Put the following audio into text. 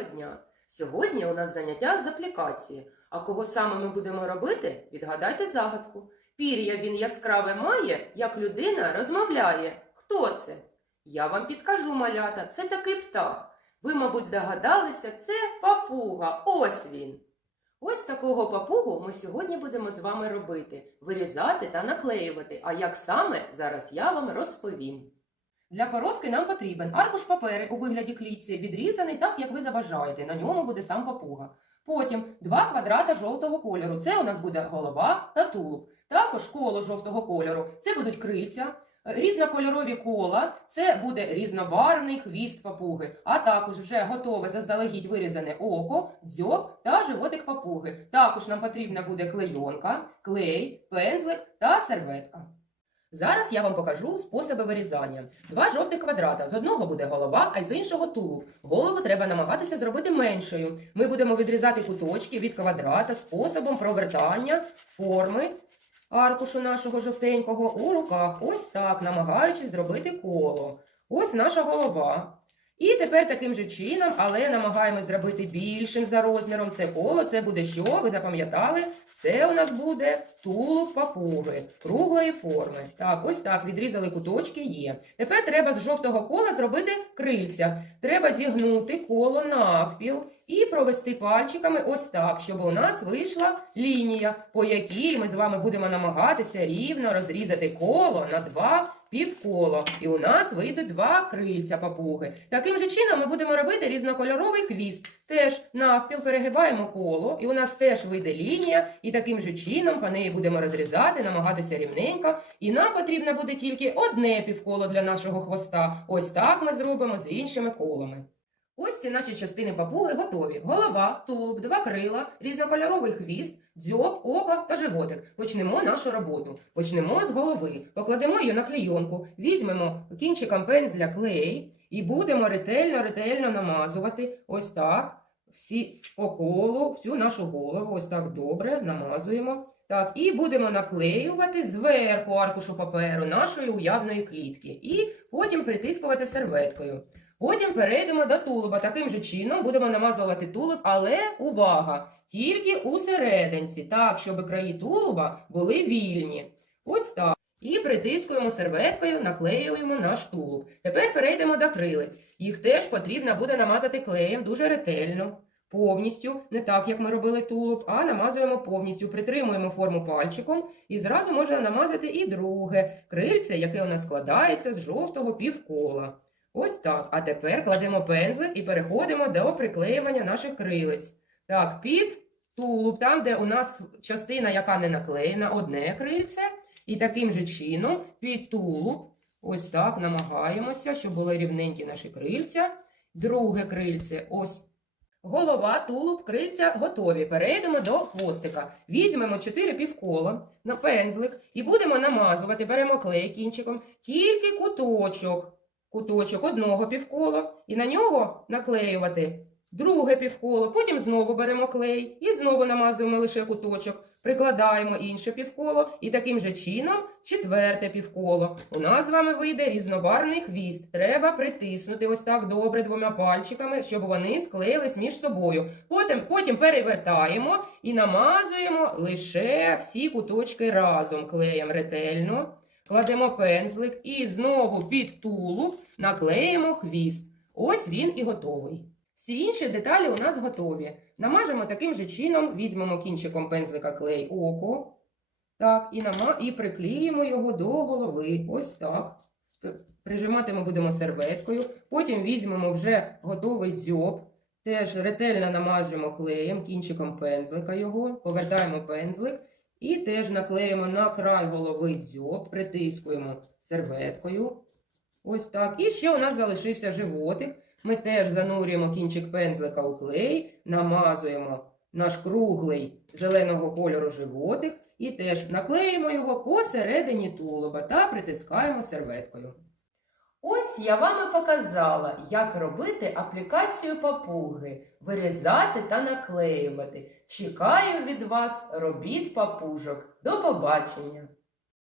Доброго дня! Сьогодні у нас заняття з аплікації. А кого саме ми будемо робити? Відгадайте загадку. Пір'я він яскраве має, як людина розмовляє. Хто це? Я вам підкажу, малята, це такий птах. Ви, мабуть, здогадалися, це папуга. Ось він. Ось такого папугу ми сьогодні будемо з вами робити, вирізати та наклеювати. А як саме, зараз я вам розповім. Для поробки нам потрібен аркуш папери у вигляді клітці, відрізаний так, як ви забажаєте. На ньому буде сам папуга. Потім два квадрата жовтого кольору. Це у нас буде голова та тулуб. Також коло жовтого кольору. Це будуть крильця. Е, Різнокольорові кола це буде різнобарвний хвіст папуги, а також вже готове заздалегідь вирізане око, дзьоб та животик папуги. Також нам потрібна буде клейонка, клей, пензлик та серветка. Зараз я вам покажу способи вирізання. Два жовтих квадрата. З одного буде голова, а з іншого тулуб. Голову треба намагатися зробити меншою. Ми будемо відрізати куточки від квадрата способом провертання форми аркушу нашого жовтенького у руках. Ось так, намагаючись зробити коло. Ось наша голова. І тепер таким же чином, але намагаємось зробити більшим за розміром. Це коло, це буде що? Ви запам'ятали? Це у нас буде тулуб папуги круглої форми. Так, ось так, відрізали куточки є. Тепер треба з жовтого кола зробити крильця. Треба зігнути коло навпіл і провести пальчиками ось так, щоб у нас вийшла лінія, по якій ми з вами будемо намагатися рівно розрізати коло на два півколо. І у нас вийдуть два крильця папуги. Таким же чином ми будемо робити різнокольоровий хвіст. Теж навпіл перегибаємо коло, і у нас теж вийде лінія, і таким же чином по неї будемо розрізати, намагатися рівненько. І нам потрібно буде тільки одне півколо для нашого хвоста. Ось так ми зробимо з іншими колами. Ось всі наші частини папуги готові: голова, тулуб, два крила, різнокольоровий хвіст, дзьоб, око та животик. Почнемо нашу роботу. Почнемо з голови. Покладемо її на клейонку, візьмемо кінчиком пензля клей і будемо ретельно-ретельно намазувати. Ось так. Всі по всю нашу голову, ось так добре намазуємо. Так, і будемо наклеювати зверху аркушу паперу нашої уявної клітки. І потім притискувати серветкою. Потім перейдемо до тулуба. Таким же чином будемо намазувати тулуб, але увага! Тільки у серединці, так, щоб краї тулуба були вільні. Ось так. І притискуємо серветкою, наклеюємо наш тулуб. Тепер перейдемо до крилець. Їх теж потрібно буде намазати клеєм дуже ретельно. Повністю, не так, як ми робили тулуб, а намазуємо повністю, притримуємо форму пальчиком і зразу можна намазати і друге крильце, яке у нас складається з жовтого півкола. Ось так. А тепер кладемо пензлик і переходимо до приклеювання наших крилець. Так, під тулуб, там, де у нас частина, яка не наклеєна, одне крильце. І таким же чином під тулуб, ось так намагаємося, щоб були рівненькі наші крильця. Друге крильце, ось. Голова, тулуб, крильця готові. Перейдемо до хвостика. Візьмемо 4 півкола на пензлик і будемо намазувати. Беремо клей кінчиком, тільки куточок куточок одного півкола і на нього наклеювати друге півколо. Потім знову беремо клей і знову намазуємо лише куточок, прикладаємо інше півколо і таким же чином четверте півколо. У нас з вами вийде різнобарвний хвіст. Треба притиснути ось так добре двома пальчиками, щоб вони склеїлись між собою. Потім, потім перевертаємо і намазуємо лише всі куточки разом клеєм ретельно. Кладемо пензлик і знову під тулуб наклеїмо хвіст. Ось він і готовий. Всі інші деталі у нас готові. Намажемо таким же чином, візьмемо кінчиком пензлика клей око. Так, і, нама... і приклеїмо його до голови. Ось так. Прижимати ми будемо серветкою. Потім візьмемо вже готовий дзьоб. Теж ретельно намажемо клеєм, кінчиком пензлика його, повертаємо пензлик. І теж наклеїмо на край голови дзьоб, притискуємо серветкою. Ось так. І ще у нас залишився животик. Ми теж занурюємо кінчик пензлика у клей, намазуємо наш круглий зеленого кольору животик і теж наклеїмо його посередині тулуба та притискаємо серветкою. Ось я вам і показала, як робити аплікацію папуги, вирізати та наклеювати. Чекаю від вас робіт папужок. До побачення!